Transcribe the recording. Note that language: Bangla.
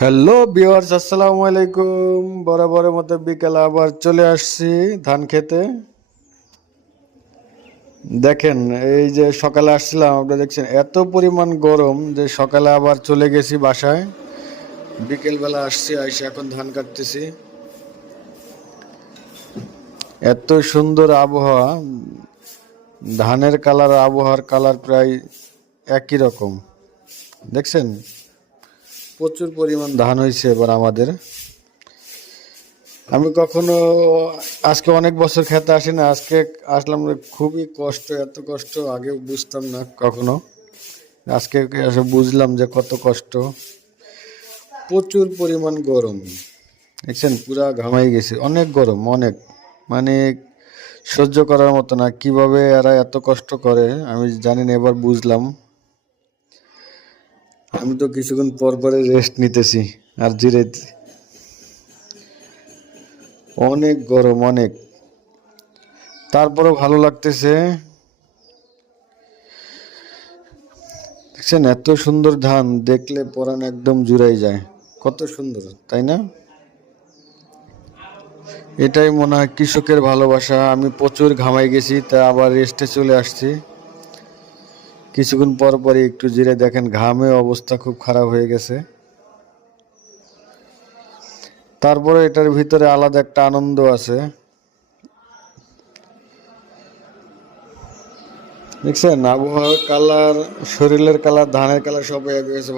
হ্যালো ভিউয়ার্স, আসসালামু আলাইকুম। বরাবরের মতো বিকেলে আবার চলে আসছি ধান খেতে। দেখেন, এই যে সকালে আসছিলাম, আপনারা দেখছেন এত পরিমাণ গরম যে সকালে আবার চলে গেছি বাসায়। বিকেলবেলা আসছি, আইসা এখন ধান কাটতেছি। এত সুন্দর আবহাওয়া, ধানের কালার আবহাওয়ার কালার প্রায় একই রকম। দেখছেন, প্রচুর পরিমাণ ধান হয়েছে এবার আমাদের। আমি কখনো আজকে অনেক বছর খেতে আসি না, আজকে আসলাম। খুবই কষ্ট, এত কষ্ট আগে বুঝতাম না কখনো। আজকে এসে বুঝলাম যে কত কষ্ট। প্রচুর পরিমাণ গরম, দেখছেন, পুরা ঘামাই গেছে। অনেক গরম, অনেক, মানে সহ্য করার মতো না। কিভাবে এরা এত কষ্ট করে আমি জানি না, এবার বুঝলাম। আমি তো কিছুক্ষণ পর পরে রেস্ট নিতেছি আর জিরে। অনেক গরম, অনেক। তারপরেও ভালো লাগতেছে। দেখছেন, এত সুন্দর ধান দেখলে পরাণ একদম জুড়াই যায়। কত সুন্দর, তাই না? এটাই মনে হয় কৃষকের ভালোবাসা। আমি প্রচুর ঘামাই গেছি, তা আবার রেস্টে চলে আসছি। কিছুক্ষণ পর পরই একটু জিরে, দেখেন ঘামে অবস্থা খুব খারাপ হয়ে গেছে। তারপরে এটার ভিতরে আলাদা একটা আনন্দ আছে। দেখছেন, আবহাওয়ার কালার, শরীরের কালার, ধানের কালার সব এক হয়ে গেছে।